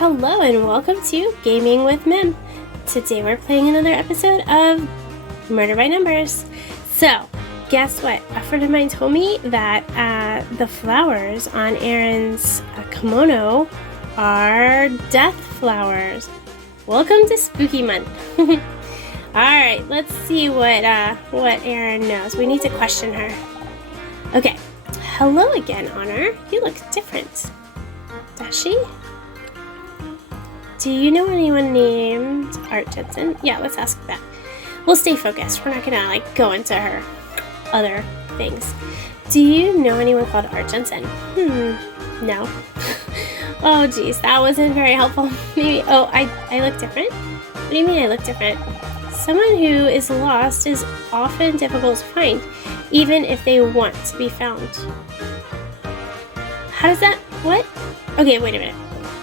Hello and welcome to Gaming with Mim. Today we're playing another episode of Murder by Numbers. So, guess what? A friend of mine told me that the flowers on Aaron's kimono are death flowers. Welcome to Spooky Month. Alright, let's see what Aaron knows. We need to question her. Okay. Hello again, Honor. You look different. Does she? Do you know anyone named Art Jensen? Yeah, let's ask that. We'll stay focused. We're not gonna go into her other things. Do you know anyone called Art Jensen? No. Oh geez, that wasn't very helpful. Maybe, I look different? What do you mean I look different? Someone who is lost is often difficult to find, even if they want to be found. How does that, what? Okay, wait a minute.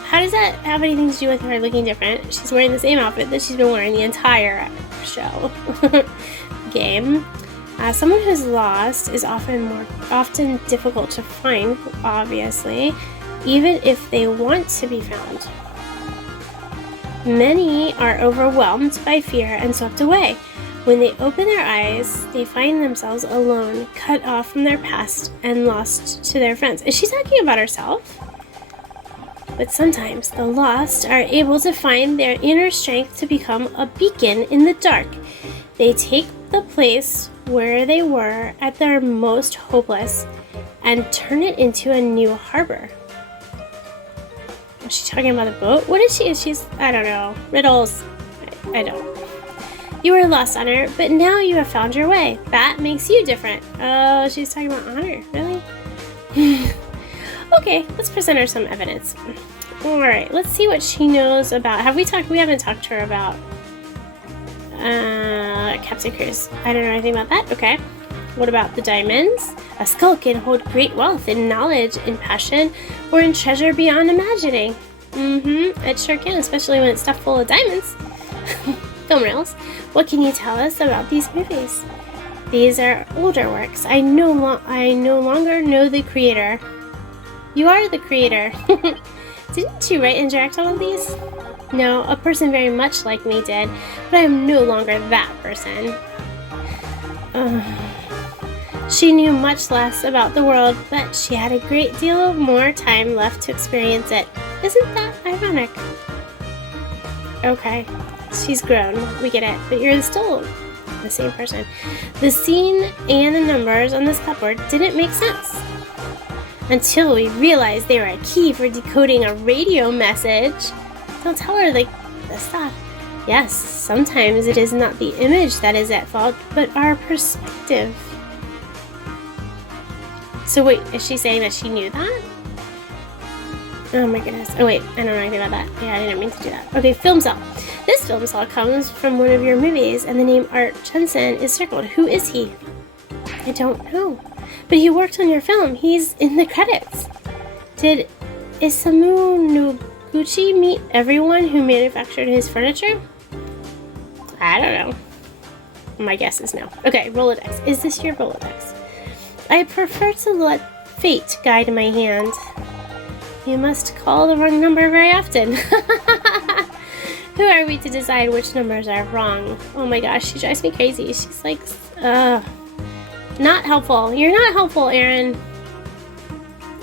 How does that have anything to do with her looking different? She's wearing the same outfit that she's been wearing the entire show. Game. Someone who's lost is often difficult to find, obviously, even if they want to be found. Many are overwhelmed by fear and swept away. When they open their eyes, they find themselves alone, cut off from their past, and lost to their friends. Is she talking about herself? But sometimes the lost are able to find their inner strength to become a beacon in the dark. They take the place where they were at their most hopeless and turn it into a new harbor. Is she talking about a boat? What is she? I don't know. Riddles. I don't. You were lost, Honor, but now you have found your way. That makes you different. Oh, she's talking about Honor. Really? Okay, let's present her some evidence. Alright, let's see what she knows about... We haven't talked to her about... Captain Cruz. I don't know anything about that. Okay. What about the diamonds? A skull can hold great wealth in knowledge, in passion, or in treasure beyond imagining. It sure can, especially when it's stuffed full of diamonds. Film reels. What can you tell us about these movies? These are older works. I no longer know the creator. You are the creator. Didn't you write and direct all of these? No, a person very much like me did, but I am no longer that person. She knew much less about the world, but she had a great deal more time left to experience it. Isn't that ironic? Okay, she's grown, we get it, but you're still the same person. The scene and the numbers on this cupboard didn't make sense. Until we realized they were a key for decoding a radio message. Don't tell her the stuff. Yes, sometimes it is not the image that is at fault, but our perspective. So wait, is she saying that she knew that? Oh my goodness. Oh wait, I don't know anything about that. Yeah, I didn't mean to do that. Okay, film cell. This film cell comes from one of your movies, and the name Art Jensen is circled. Who is he? I don't know. But he worked on your film. He's in the credits. Did Isamu Noguchi meet everyone who manufactured his furniture? I don't know. My guess is no. Okay, Rolodex. Is this your Rolodex? I prefer to let fate guide my hand. You must call the wrong number very often. Who are we to decide which numbers are wrong? Oh my gosh, she drives me crazy. She's like, not helpful. You're not helpful, Aaron.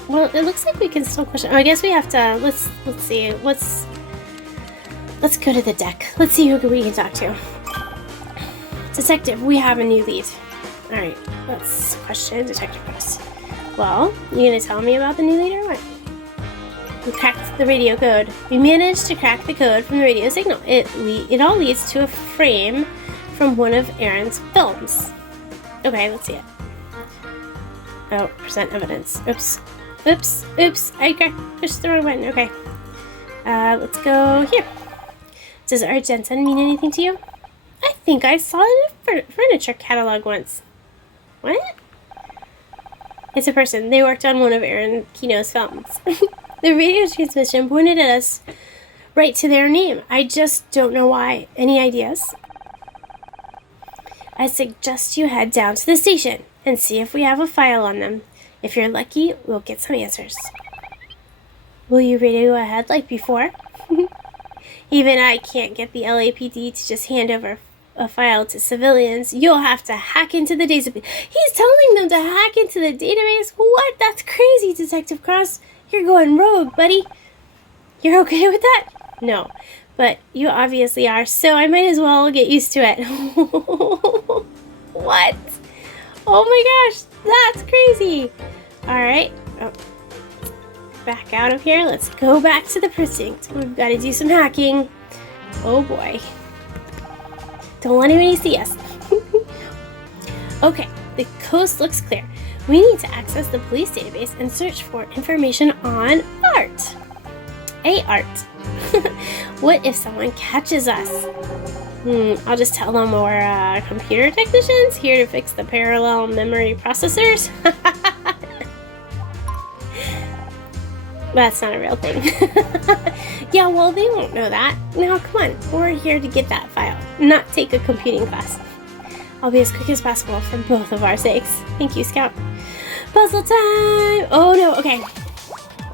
Well, it looks like we can still question. Oh, I guess we have to. Let's see. Let's go to the deck. Let's see who we can talk to. Detective, we have a new lead. All right, let's question Detective Chris. Well, you gonna tell me about the new lead or what? We cracked the radio code. We managed to crack the code from the radio signal. It all leads to a frame from one of Aaron's films. Okay, let's see it. Oh, present evidence. Oops. I pushed the wrong button. Okay. Let's go here. Does Art Jensen mean anything to you? I think I saw it in a furniture catalog once. What? It's a person. They worked on one of Aaron Kino's films. The radio transmission pointed at us right to their name. I just don't know why. Any ideas? I suggest you head down to the station and see if we have a file on them. If you're lucky, we'll get some answers. Will you radio ahead like before? Even I can't get the LAPD to just hand over a file to civilians. You'll have to hack into the database. He's telling them to hack into the database? What? That's crazy, Detective Cross. You're going rogue, buddy. You're okay with that? No, but you obviously are, so I might as well get used to it. What? Oh my gosh, that's crazy. All right. Oh. Back out of here. Let's go back to the precinct. We've got to do some hacking. Oh boy. Don't let anybody see us. Okay, the coast looks clear. We need to access the police database and search for information on Art. Art. What if someone catches us? I'll just tell them we're computer technicians here to fix the parallel memory processors. That's not a real thing. Yeah, well, they won't know that. Now, come on. We're here to get that file, not take a computing class. I'll be as quick as possible for both of our sakes. Thank you, Scout. Puzzle time! Oh, no. Okay.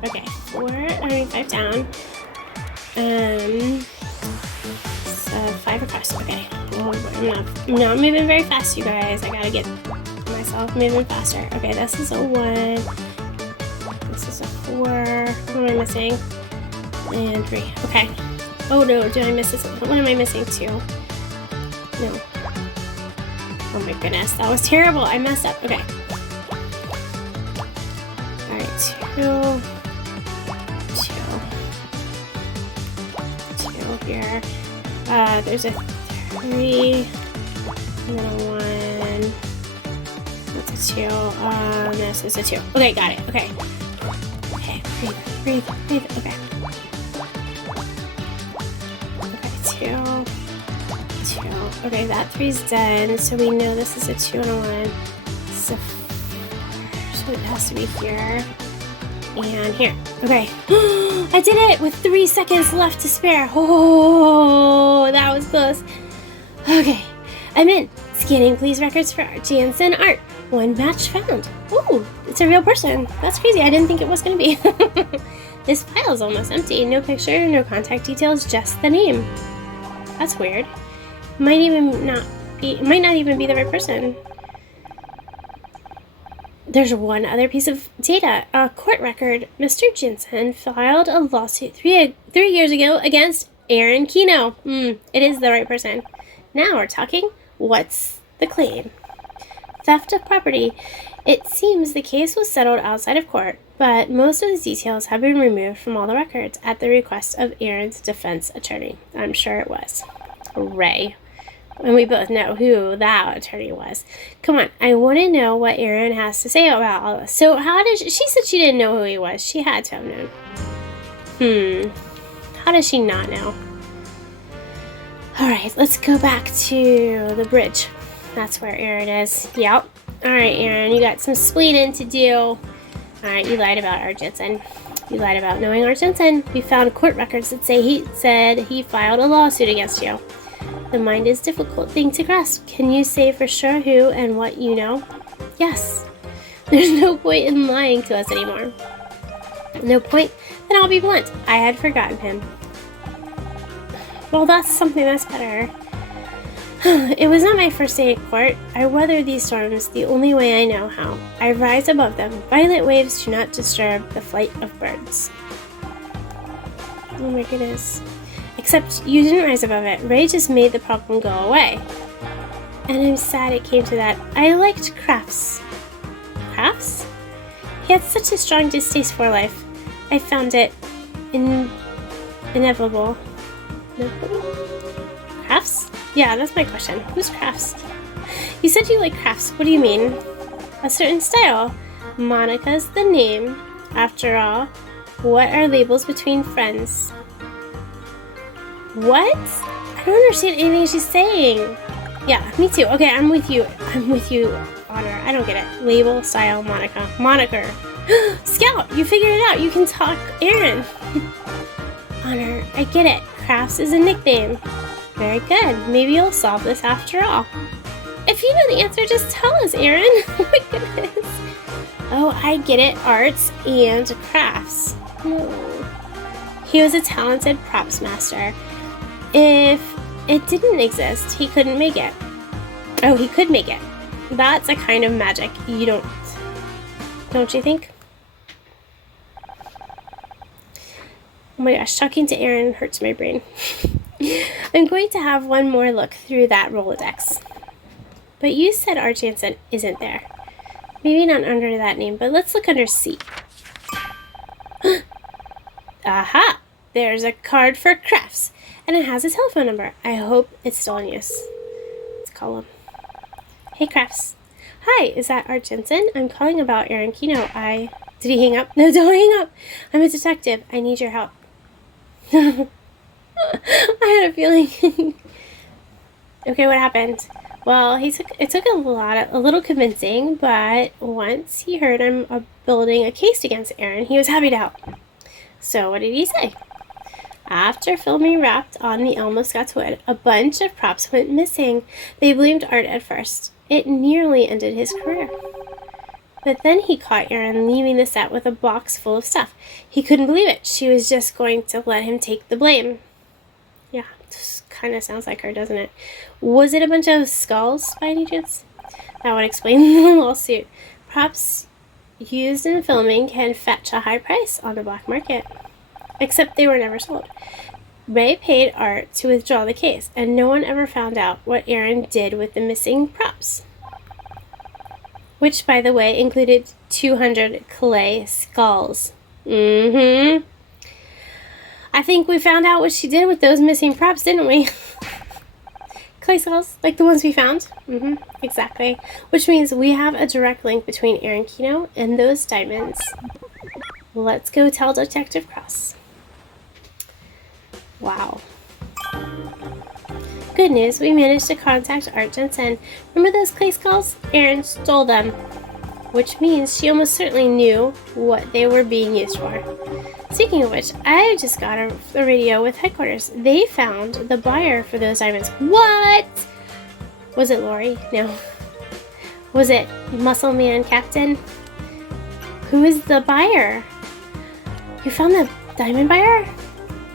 Okay. 5 down. So 5 across. Okay. Oh, I'm not moving very fast, you guys. I gotta get myself moving faster. Okay, this is a 1. This is a 4. What am I missing? And 3. Okay. Oh no, did I miss this? What am I missing? 2. No. Oh my goodness, that was terrible. I messed up. Okay. Alright, 2. 2 here. There's a 3. And then a 1. That's a 2. This is a 2. Okay, got it. Okay. Okay, breathe. Okay. Okay, 2. Okay, that 3's done. So we know this is a 2 and a 1. So it has to be here. And here. Okay. I did it with 3 seconds left to spare. Oh, that was close. Okay. I'm in. Scanning police records for Jansen Art. 1 match found. Ooh, it's a real person. That's crazy. I didn't think it was going to be. This file is almost empty. No picture, no contact details, just the name. That's weird. Might not even be the right person. There's one other piece of data. A court record. Mr. Jensen filed a lawsuit 3 years ago against Aaron Kino. It is the right person. Now we're talking. What's the claim? Theft of property. It seems the case was settled outside of court, but most of the details have been removed from all the records at the request of Aaron's defense attorney. I'm sure it was Ray. And we both know who that attorney was. Come on, I want to know what Aaron has to say about all this. So how did she said she didn't know who he was. She had to have known. How does she not know? Alright, let's go back to the bridge. That's where Aaron is. Yep. Alright, Aaron, you got some splaining to do. Alright, you lied about Art Jensen. You lied about knowing Art Jensen. We found court records that say he said he filed a lawsuit against you. The mind is a difficult thing to grasp. Can you say for sure who and what you know? Yes. There's no point in lying to us anymore. No point? Then I'll be blunt. I had forgotten him. Well, that's something that's better. It was not my first day at court. I weather these storms the only way I know how. I rise above them. Violent waves do not disturb the flight of birds. Oh my goodness. Except you didn't rise above it. Ray just made the problem go away. And I'm sad it came to that. I liked crafts. Crafts? He had such a strong distaste for life. I found it inevitable. Crafts? Yeah, that's my question. Who's crafts? You said you like crafts. What do you mean? A certain style. Monica's the name. After all, what are labels between friends? What? I don't understand anything she's saying. Yeah, me too. Okay, I'm with you. Honor. I don't get it. Label, style, Monica. Moniker. Scout, you figured it out. You can talk Aaron. Honor, I get it. Crafts is a nickname. Very good. Maybe you'll solve this after all. If you know the answer, just tell us, Aaron. Oh my goodness. Oh, I get it. Arts and crafts. He was a talented props master. If it didn't exist, he couldn't make it. Oh, he could make it. That's a kind of magic you don't you think? Oh my gosh, talking to Aaron hurts my brain. I'm going to have one more look through that Rolodex. But you said Art Jansen isn't there. Maybe not under that name, but let's look under C. Aha! There's a card for Crafts, and it has a telephone number. I hope it's still in use. Let's call him. Hey, Crafts. Hi, is that Art Jansen? I'm calling about Aaron Kino. Did he hang up? No, don't hang up. I'm a detective. I need your help. I had a feeling. Okay, what happened? Well, it took a little convincing, but once he heard I'm building a case against Aaron, he was happy to help. So what did he say? After filming wrapped on the Elmo Scott's wood, a bunch of props went missing. They blamed Art at first. It nearly ended his career. But then he caught Aaron leaving the set with a box full of stuff. He couldn't believe it. She was just going to let him take the blame. Yeah, this kind of sounds like her, doesn't it? Was it a bunch of skulls by any chance? That would explain the lawsuit. Props used in filming can fetch a high price on the black market. Except they were never sold. Ray paid Art to withdraw the case, and no one ever found out what Aaron did with the missing props. Which, by the way, included 200 clay skulls. I think we found out what she did with those missing props, didn't we? Clay skulls, like the ones we found? Exactly. Which means we have a direct link between Aaron Kino and those diamonds. Let's go tell Detective Cross. Wow. Good news, we managed to contact Art Jansen. Remember those clay skulls? Aaron stole them. Which means she almost certainly knew what they were being used for. Speaking of which, I just got a radio with headquarters. They found the buyer for those diamonds. What? Was it Lori? No. Was it Muscle Man Captain? Who is the buyer? You found the diamond buyer?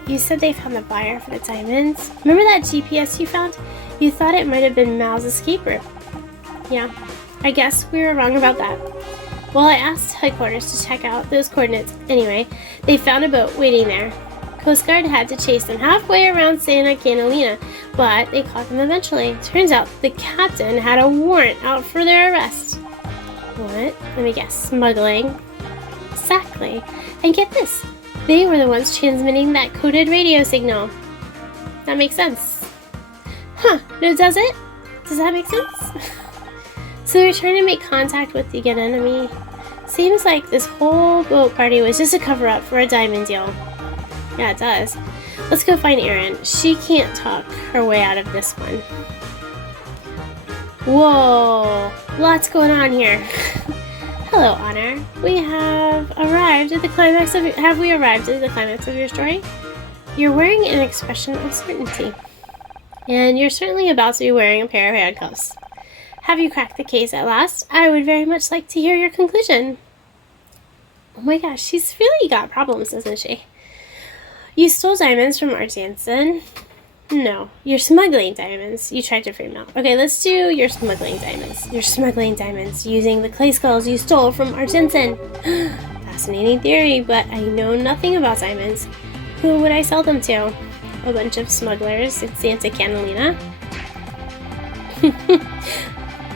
You said they found the buyer for the diamonds. Remember that GPS you found? You thought it might have been Mal's escape route. Yeah, I guess we were wrong about that. Well, I asked headquarters to check out those coordinates. Anyway, they found a boat waiting there. Coast Guard had to chase them halfway around Santa Catalina, but they caught them eventually. Turns out the captain had a warrant out for their arrest. What? Let me guess. Smuggling. Exactly. And get this. They were the ones transmitting that coded radio signal. That makes sense. Huh, no, does it? Does that make sense? So they're trying to make contact with the good enemy. Seems like this whole boat party was just a cover-up for a diamond deal. Yeah, it does. Let's go find Erin. She can't talk her way out of this one. Whoa, lots going on here. Hello, Honor. Have we arrived at the climax of your story? You're wearing an expression of certainty. And you're certainly about to be wearing a pair of handcuffs. Have you cracked the case at last? I would very much like to hear your conclusion. Oh my gosh, she's really got problems, doesn't she? You stole diamonds from Art Jansen. No, you're smuggling diamonds. You tried to frame out. Okay, let's do your smuggling diamonds. You're smuggling diamonds using the clay skulls you stole from Art Jansen. Fascinating theory, but I know nothing about diamonds. Who would I sell them to? A bunch of smugglers in Santa Catalina.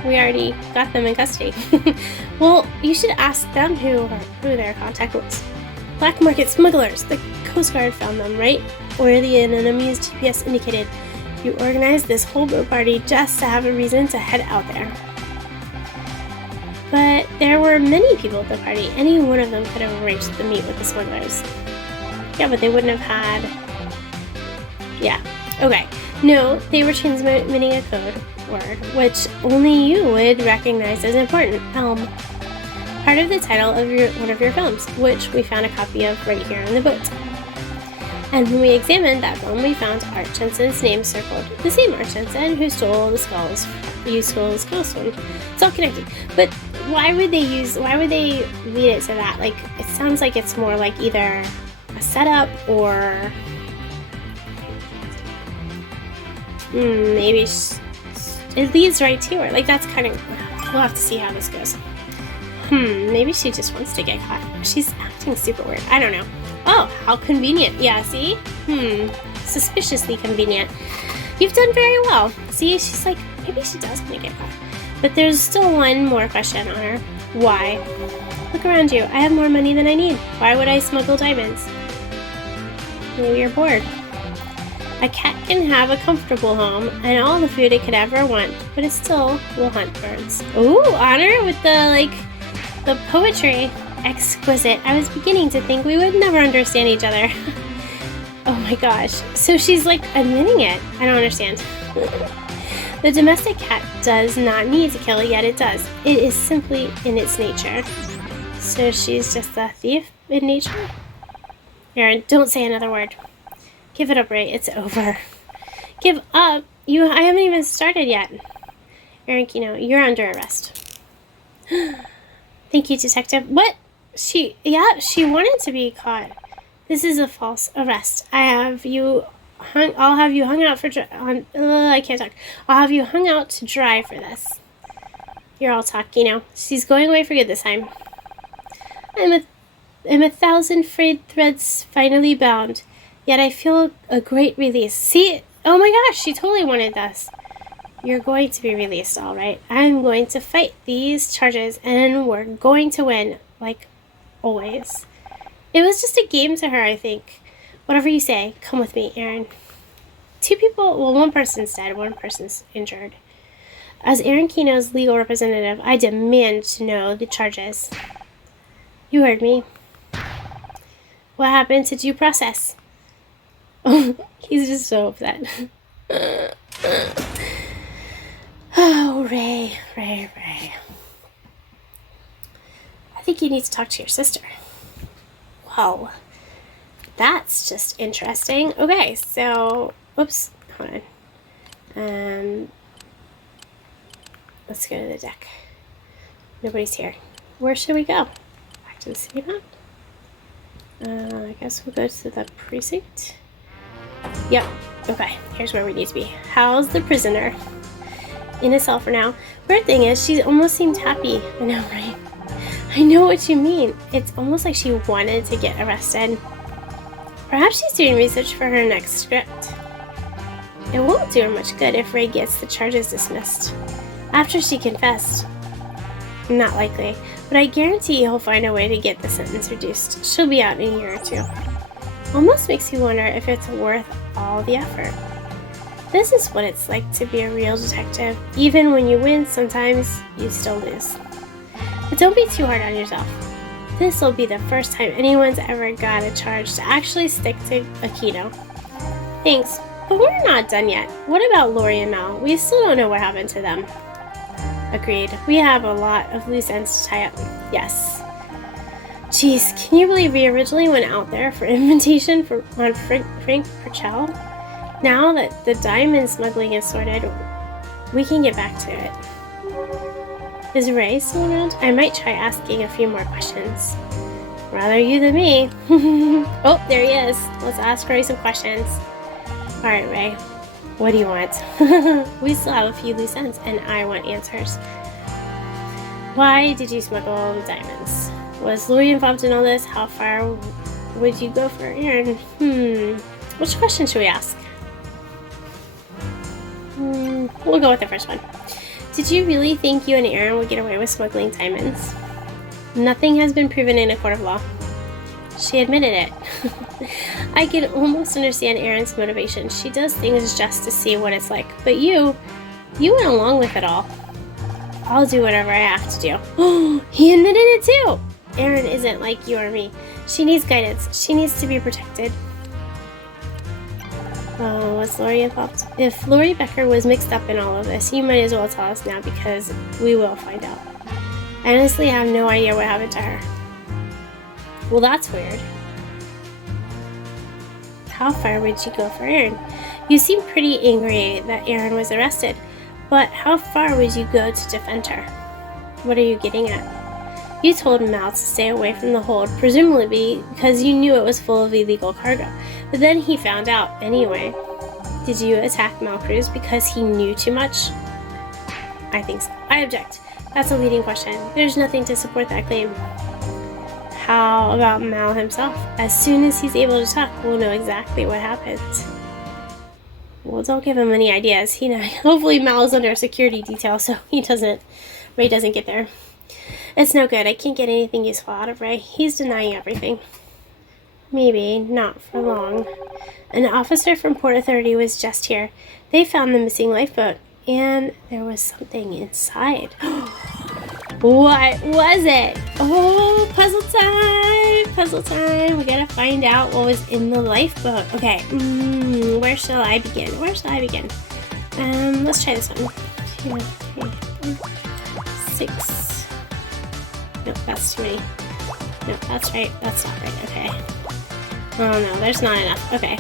We already got them in custody. Well, you should ask them who their contact was. Black market smugglers. The Coast Guard found them, right? Where the enemy's GPS indicated. You organized this whole boat party just to have a reason to head out there. But there were many people at the party. Any one of them could have arranged to meet with the smugglers. Yeah, but they wouldn't have had... Yeah. Okay. No, they were transmitting a code word, which only you would recognize as important. Elm. Part of the title of one of your films, which we found a copy of right here on the boat. And when we examined that film, we found Art Jansen's name circled. The same Art Jansen who stole the skulls. You stole the skulls from. It's all connected. But why would they lead it to that? Like, it sounds like it's more like either a setup or Maybe it leads right to her. Like, that's kind of... We'll have to see how this goes. Maybe she just wants to get caught. She's acting super weird. I don't know. Oh, how convenient. Yeah, see? Suspiciously convenient. You've done very well. See, she's like, maybe she does want to get caught. But there's still one more question on her. Why? Look around you. I have more money than I need. Why would I smuggle diamonds? Maybe you're bored. A cat can have a comfortable home and all the food it could ever want, but it still will hunt birds. Ooh, honor with the poetry. Exquisite. I was beginning to think we would never understand each other. Oh my gosh. So she's like admitting it. I don't understand. The domestic cat does not need to kill, yet it does. It is simply in its nature. So she's just a thief in nature? Aaron, don't say another word. Give it up, Ray. It's over. Give up? I haven't even started yet. Aaron Kino, you're under arrest. Thank you, Detective. What? She wanted to be caught. This is a false arrest. I'll have you hung out for I can't talk. I'll have you hung out to dry for this. You're all talk, She's going away for good this time. I'm 1,000 frayed threads finally bound, yet I feel a great release. See? Oh my gosh, she totally wanted this. You're going to be released, all right. I'm going to fight these charges, and we're going to win, like always. It was just a game to her, I think. Whatever you say, come with me, Aaron. One person's dead, one person's injured. As Aaron Kino's legal representative, I demand to know the charges. You heard me. What happened to due process? Oh, he's just so upset. Oh, Ray. I think you need to talk to your sister. Whoa. That's just interesting. Okay, so... Oops. Hold on. Let's go to the deck. Nobody's here. Where should we go? Back to the city map? I guess we'll go to the precinct. Yep. Okay, here's where we need to be. How's the prisoner? In a cell for now. Weird thing is, she almost seemed happy. I know, right? I know what you mean. It's almost like she wanted to get arrested. Perhaps she's doing research for her next script. It won't do her much good if Ray gets the charges dismissed. After she confessed. Not likely, but I guarantee he'll find a way to get the sentence reduced. She'll be out in a year or two. Almost makes you wonder if it's worth all the effort. This is what it's like to be a real detective. Even when you win, sometimes you still lose. But don't be too hard on yourself. This will be the first time anyone's ever got a charge to actually stick to Aquino. Thanks, but we're not done yet. What about Lori and Mal? We still don't know what happened to them. Agreed. We have a lot of loose ends to tie up. Yes. Jeez, can you believe we originally went out there for invitation on Frank Purcell? Now that the diamond smuggling is sorted, we can get back to it. Is Ray still around? I might try asking a few more questions. Rather you than me. Oh, there he is. Let's ask Ray some questions. Alright, Ray. What do you want? We still have a few loose ends, and I want answers. Why did you smuggle the diamonds? Was Lori involved in all this? How far would you go for Aaron? Which question should we ask? We'll go with the first one. Did you really think you and Aaron would get away with smuggling diamonds? Nothing has been proven in a court of law. She admitted it. I can almost understand Erin's motivation. She does things just to see what it's like. But you went along with it all. I'll do whatever I have to do. Oh, he admitted it too! Erin isn't like you or me. She needs guidance. She needs to be protected. Was Lori involved? If Lori Becker was mixed up in all of this, you might as well tell us now because we will find out. I honestly have no idea what happened to her. Well, that's weird. How far would you go for Aaron? You seem pretty angry that Aaron was arrested, but how far would you go to defend her? What are you getting at? You told Mal to stay away from the hold, presumably because you knew it was full of illegal cargo, but then he found out anyway. Did you attack Malcruz because he knew too much? I think so. I object. That's a leading question. There's nothing to support that claim. How about Mal himself? As soon as he's able to talk, we'll know exactly what happened. Well, don't give him any ideas. Hopefully Mal is under a security detail, so Ray doesn't get there. It's no good. I can't get anything useful out of Ray. He's denying everything. Maybe not for long. An officer from Port Authority was just here. They found the missing lifeboat, and there was something inside. What was it? Oh, puzzle time! Puzzle time! We gotta find out what was in the lifeboat. Okay, where shall I begin? Let's try this one. 2, 3, 4, 6. Nope, that's too many. Nope, that's right. That's not right. Okay. Oh no, there's not enough. Okay.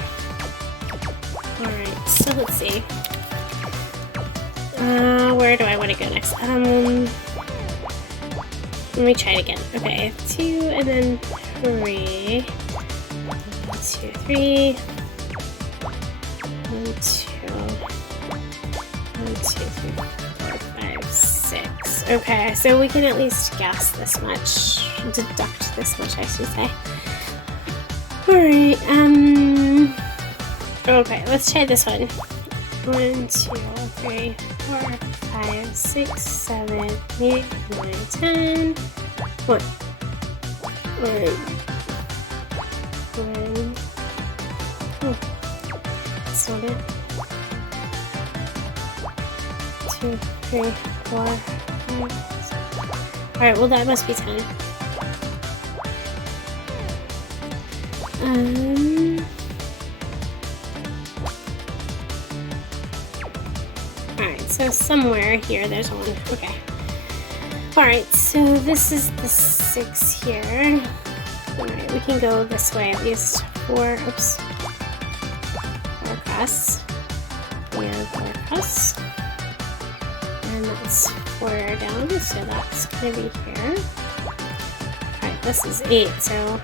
Alright, so let's see. Where do I want to go next? Let me try it again. Okay, 2 and then 3. 1, 2, 3. 1, 2. 1, 2, 3, 4, 5, 6. Okay, so we can at least guess this much. Deduct this much, I should say. Alright, okay, let's try this one. 1, 2, 3, 4, 5, 6, 7, 8, 9, 10. 1. 1. 1. Oh, that's not it. 2, 3, 4, 5, 6. Alright, well that must be 10. Alright, so somewhere here there's one. Okay. Alright, so this is the 6 here. Alright, we can go this way at least. 4 across. And 4 across. And that's 4 down, so that's gonna be here. Alright, this is 8, so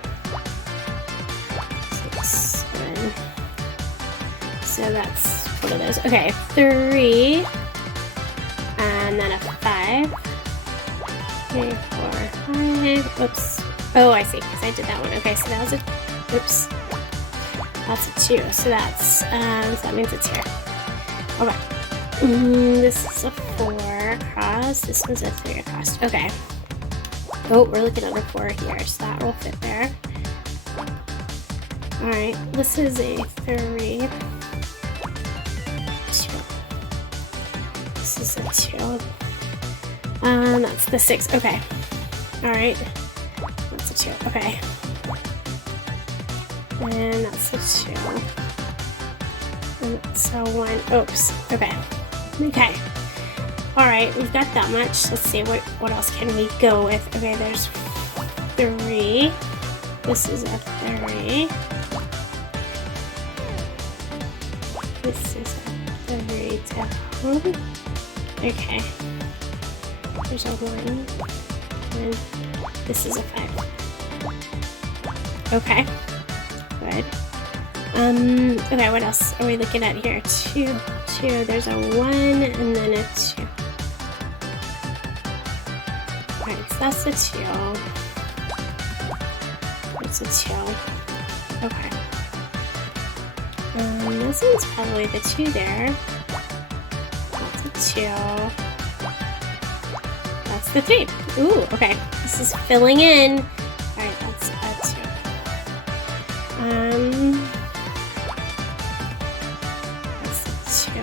6, 7. So that's one of those. Okay, 3. And then a 5. 3, 4, 5. Oops. Oh, I see, because I did that one. Okay, so that was a... Oops. That's a 2. So that's... so that means it's here. Okay. This is a 4 across. This one's a 3 across. Okay. Oh, we're looking at a 4 here, so that will fit there. Alright, this is a 3. 2. This is a 2. That's the 6. Okay. Alright. That's a 2. Okay. And that's a 2. And that's a 1. Oops. Okay. Okay. Alright, we've got that much. Let's see, what else can we go with? Okay, there's 3. This is a 3. This is a 3 down. Okay. There's a 1. And this is a 5. Okay. Good. Okay, what else are we looking at here? 2. There's a 1 and then a 2. Alright, so that's a 2. That's a 2. Okay. This one's probably the 2 there. That's a 2. That's the 3. Ooh, okay. This is filling in. Alright, that's a 2. That's a 2.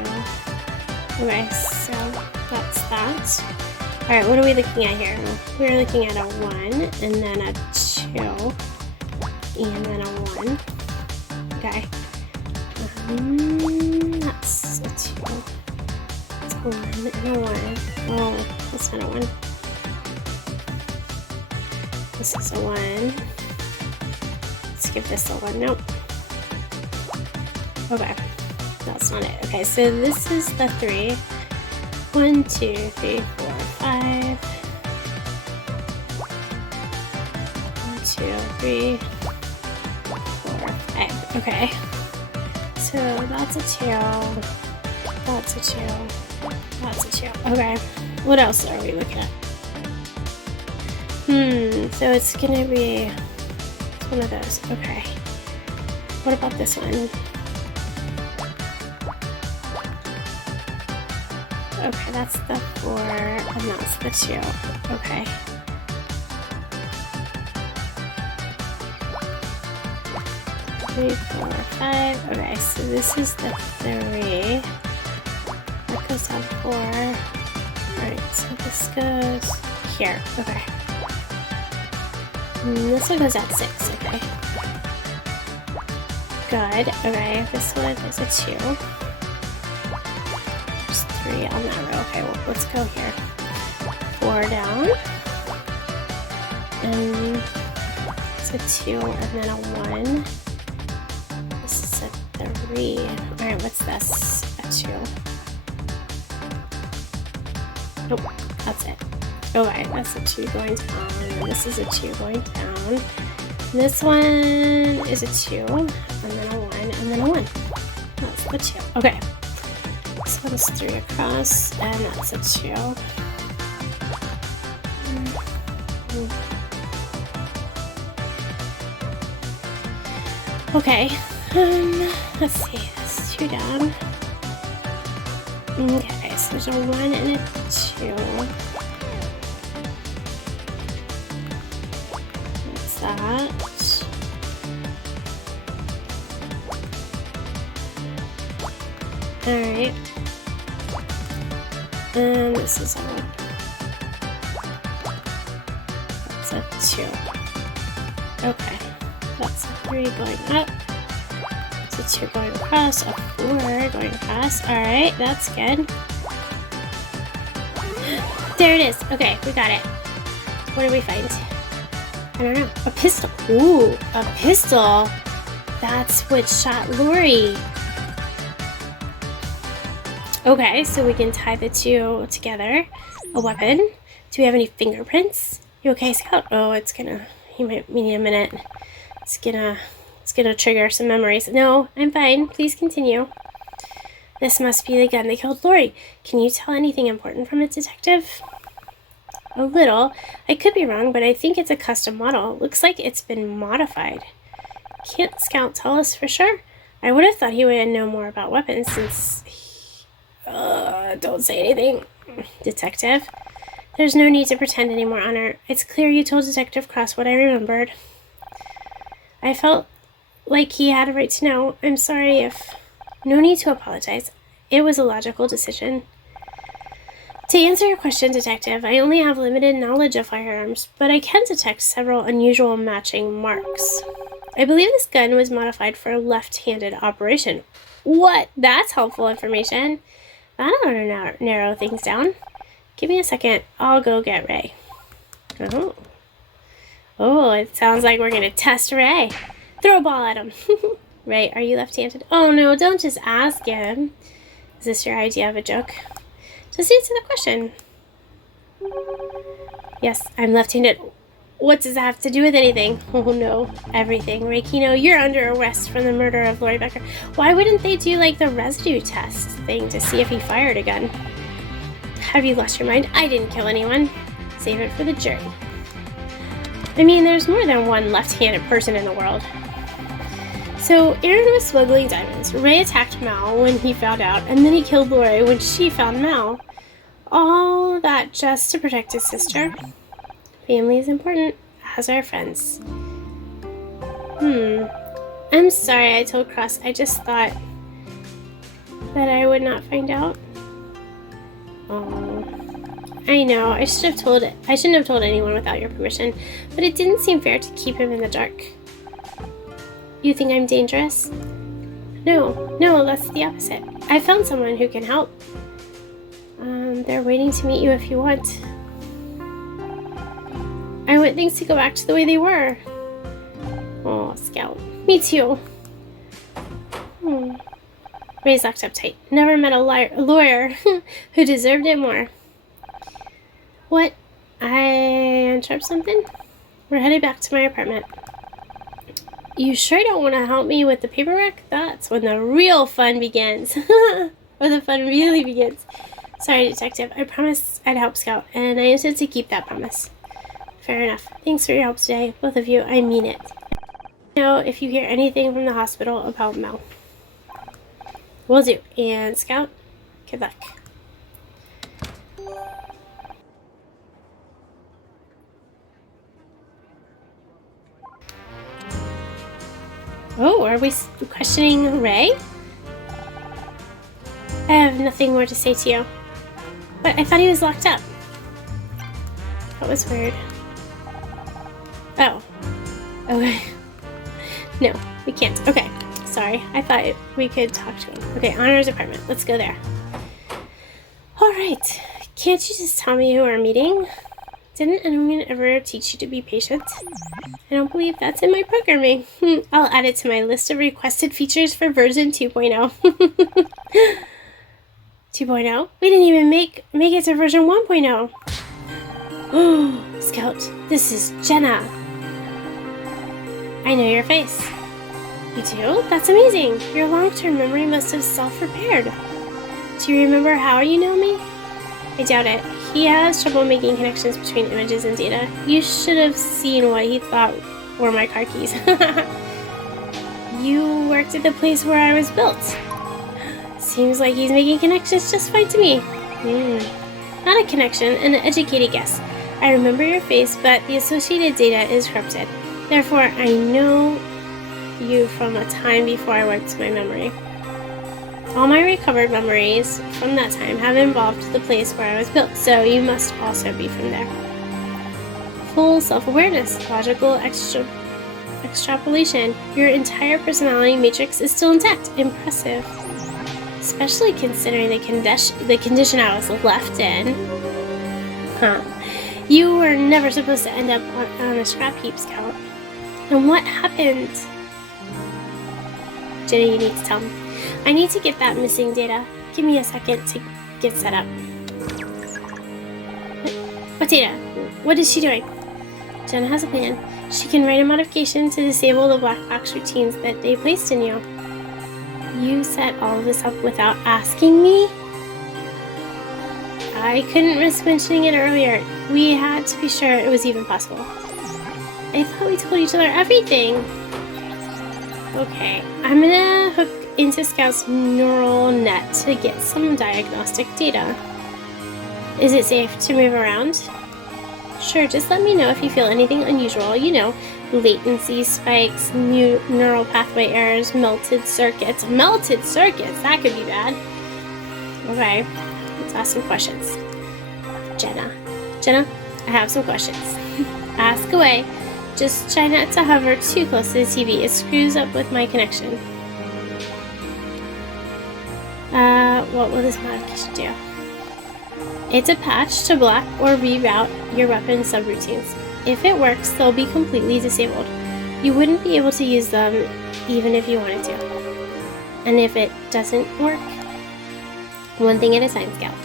Okay, so that's that. Alright, what are we looking at here? We're looking at a 1, and then a 2, and then a 1. Okay. That's a 2. That's a 1 and a 1. Oh, that's not a 1. This is a 1. Let's give this a 1. Nope. Okay. That's not it. Okay, so this is the 3. 1, 2, 3, 4, 5. 1, 2, 3, 4, 5. Okay. So So that's a 2. That's a 2. That's a 2. Okay. What else are we looking at? So it's gonna be one of those. Okay. What about this one? Okay, that's the 4, and that's the 2. Okay. Three, 4, 5. Okay, so this is the 3. That goes down 4. Alright, so this goes here. Okay. And this one goes out 6. Okay. Good. Okay, this one is a 2. There's 3 on that row. Okay, well, let's go here. 4 down. And it's a 2 and then a 1. This is a 3. Alright, what's this? A 2. Nope, that's it. Okay, that's a 2 going down. And this is a 2 going down. This one is a 2, and then a 1, and then a 1. That's the 2. Okay. This one's 3 across, and that's a 2. Okay. Let's see. That's 2 down. Okay, so there's a 1 and a 2. What's that? Alright. This is a 1. That's a 2. Okay. That's a 3 going up. It's a 2 going across, a 4 going across. Alright, that's good. There it is. Okay, we got it. What did we find? I don't know. A pistol. Ooh, a pistol. That's what shot Lori. Okay, so we can tie the 2 together. A weapon. Do we have any fingerprints? You okay, Scout? Oh, we need a minute. It's gonna trigger some memories. No, I'm fine. Please continue. This must be the gun they killed Lori. Can you tell anything important from it, Detective? A little. I could be wrong, but I think it's a custom model. Looks like it's been modified. Can't Scout tell us for sure? I would have thought he would know more about weapons since don't say anything, Detective. There's no need to pretend anymore, Honor. It's clear you told Detective Cross what I remembered. I felt like he had a right to know. I'm sorry if... No need to apologize. It was a logical decision. To answer your question, Detective, I only have limited knowledge of firearms, but I can detect several unusual matching marks. I believe this gun was modified for a left-handed operation. What? That's helpful information. That'll narrow things down. Give me a second. I'll go get Ray. Oh. Oh, it sounds like we're going to test Ray. Throw a ball at him. Ray, are you left-handed? Oh, no, don't just ask him. Is this your idea of a joke? Just answer the question. Yes, I'm left-handed. What does that have to do with anything? Oh, no. Everything. Ray Kino, you're under arrest for the murder of Lori Becker. Why wouldn't they do, like, the residue test thing to see if he fired a gun? Have you lost your mind? I didn't kill anyone. Save it for the jury. I mean, there's more than one left-handed person in the world. So, Aaron was smuggling diamonds. Ray attacked Mal when he found out, and then he killed Lori when she found Mal. All that just to protect his sister. Family is important, as are friends. I'm sorry I told Cross. I just thought that I would not find out. Oh, I know. I shouldn't have told anyone without your permission, but it didn't seem fair to keep him in the dark. You think I'm dangerous? No, that's the opposite. I found someone who can help. They're waiting to meet you if you want. I want things to go back to the way they were. Oh, Scout. Me too. Ray's locked up tight. Never met a lawyer who deserved it more. What? I interrupt something? We're headed back to my apartment. You sure don't want to help me with the paperwork? That's when the real fun begins. Or the fun really begins. Sorry, Detective. I promised I'd help Scout, and I intend to keep that promise. Fair enough. Thanks for your help today, both of you. I mean it. Know if you hear anything from the hospital about Mel. Will do. And Scout, good luck. Oh, are we questioning Ray? I have nothing more to say to you. But I thought he was locked up. That was weird. Oh. Okay. No, we can't. Okay. Sorry. I thought we could talk to him. Okay, Honor's apartment. Let's go there. Alright. Can't you just tell me who we're meeting? Didn't anyone ever teach you to be patient? I don't believe that's in my programming. I'll add it to my list of requested features for version 2.0. 2.0? We didn't even make it to version 1.0. Oh, Scout, this is Jenna. I know your face. You do? That's amazing. Your long-term memory must have self-repaired. Do you remember how you know me? I doubt it. He has trouble making connections between images and data. You should have seen what he thought were my car keys. You worked at the place where I was built. Seems like he's making connections just fine to me. Not a connection, an educated guess. I remember your face, but the associated data is corrupted. Therefore, I know you from a time before I wiped my memory. All my recovered memories from that time have involved the place where I was built, so you must also be from there. Full self-awareness, logical extrapolation. Your entire personality matrix is still intact. Impressive. Especially considering the condition I was left in. You were never supposed to end up on a scrap heap, Scout. And what happened? Jenny, you need to tell me. I need to get that missing data. Give me a second to get set up. What data? What is she doing? Jenna has a plan. She can write a modification to disable the black box routines that they placed in you. You set all of this up without asking me? I couldn't risk mentioning it earlier. We had to be sure it was even possible. I thought we told each other everything. Okay, I'm gonna hook into Scout's neural net to get some diagnostic data. Is it safe to move around? Sure, just let me know if you feel anything unusual. You know, latency spikes, neural pathway errors, melted circuits. Melted circuits? That could be bad. Okay, let's ask some questions. Jenna, I have some questions. Ask away. Just try not to hover too close to the TV. It screws up with my connection. What will this modification do? It's a patch to block or reroute your weapon subroutines. If it works, they'll be completely disabled. You wouldn't be able to use them even if you wanted to. And if it doesn't work, one thing at a time, Scout.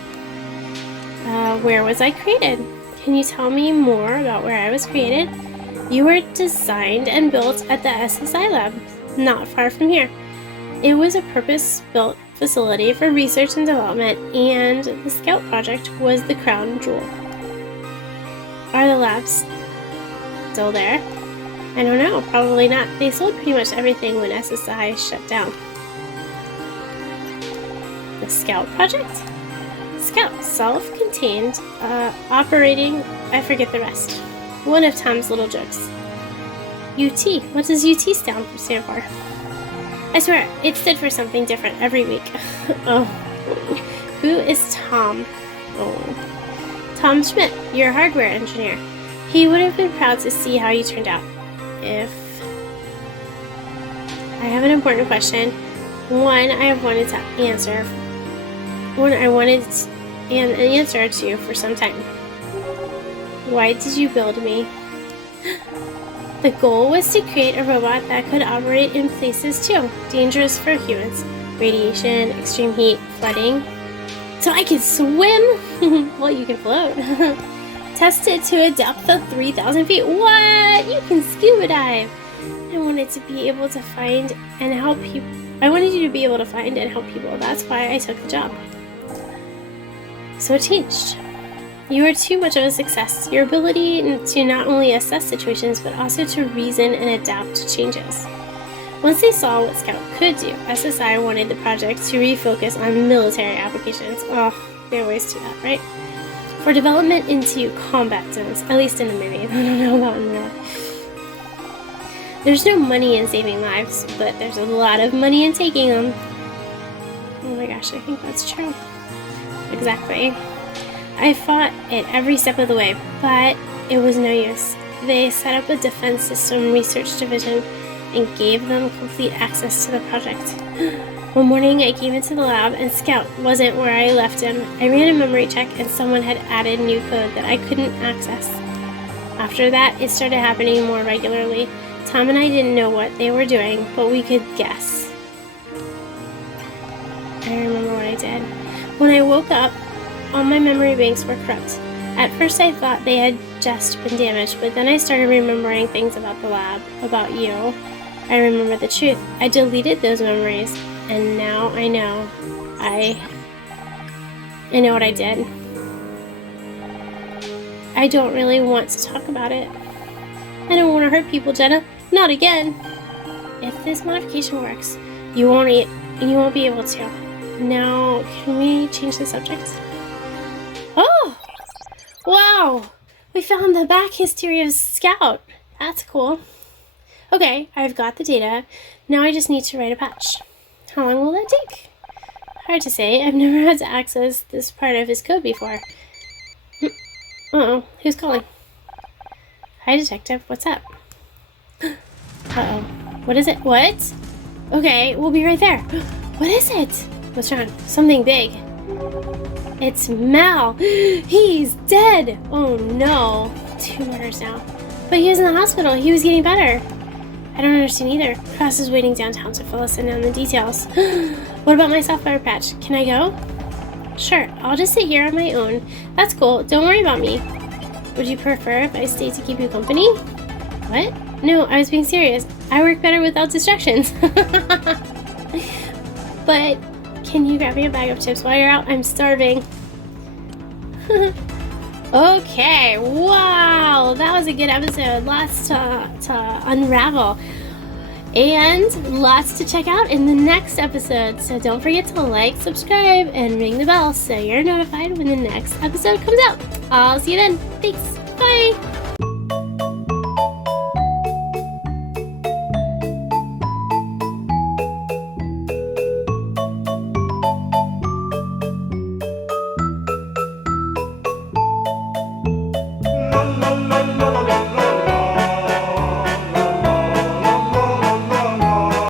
Where was I created? Can you tell me more about where I was created? You were designed and built at the SSI lab, not far from here. It was a purpose-built facility for research and development, and the Scout project was the crown jewel. Are the labs still there? I don't know, probably not. They sold pretty much everything when SSI shut down. The Scout project? Scout, self-contained, operating, I forget the rest. One of Tom's little jokes. UT, what does UT stand for? I swear, it stood for something different every week. Oh. Who is Tom? Oh. Tom Schmidt, your hardware engineer. He would have been proud to see how you turned out. If... I have an important question. One I wanted an answer to for some time. Why did you build me? The goal was to create a robot that could operate in places too, dangerous for humans. Radiation, extreme heat, flooding. So I can swim? Well, you can float. Test it to a depth of 3,000 feet. What? You can scuba dive. I wanted to be able to find and help people. I wanted you to be able to find and help people. That's why I took the job. So it changed. You are too much of a success. Your ability to not only assess situations, but also to reason and adapt to changes. Once they saw what Scout could do, SSI wanted the project to refocus on military applications. Oh, they always do that, right? For development into combat zones, at least in the movie. I don't know about in real life. There's no money in saving lives, but there's a lot of money in taking them. Oh my gosh, I think that's true. Exactly. I fought it every step of the way, but it was no use. They set up a defense system research division and gave them complete access to the project. One morning I came into the lab and Scout wasn't where I left him. I ran a memory check and someone had added new code that I couldn't access. After that, it started happening more regularly. Tom and I didn't know what they were doing, but we could guess. I remember what I did. When I woke up, all my memory banks were corrupt. At first I thought they had just been damaged, but then I started remembering things about the lab, about you. I remember the truth. I deleted those memories, and now I know. I know what I did. I don't really want to talk about it. I don't want to hurt people, Jenna. Not again. If this modification works, you won't be able to. Now, can we change the subject? Oh! Wow! We found the back history of Scout. That's cool. Okay, I've got the data. Now I just need to write a patch. How long will that take? Hard to say. I've never had to access this part of his code before. Uh-oh. Who's calling? Hi, Detective. What's up? Uh-oh. What is it? What? Okay, we'll be right there. What is it? What's wrong? Something big. It's Mal. He's dead. Oh, no. 2 murders now. But he was in the hospital. He was getting better. I don't understand either. Cross is waiting downtown to fill us in on the details. What about my software patch? Can I go? Sure. I'll just sit here on my own. That's cool. Don't worry about me. Would you prefer if I stayed to keep you company? What? No, I was being serious. I work better without distractions. But can you grab me a bag of chips while you're out? I'm starving. Okay, wow, that was a good episode. Lots to unravel. And lots to check out in the next episode. So don't forget to like, subscribe, and ring the bell so you're notified when the next episode comes out. I'll see you then. Thanks. Bye.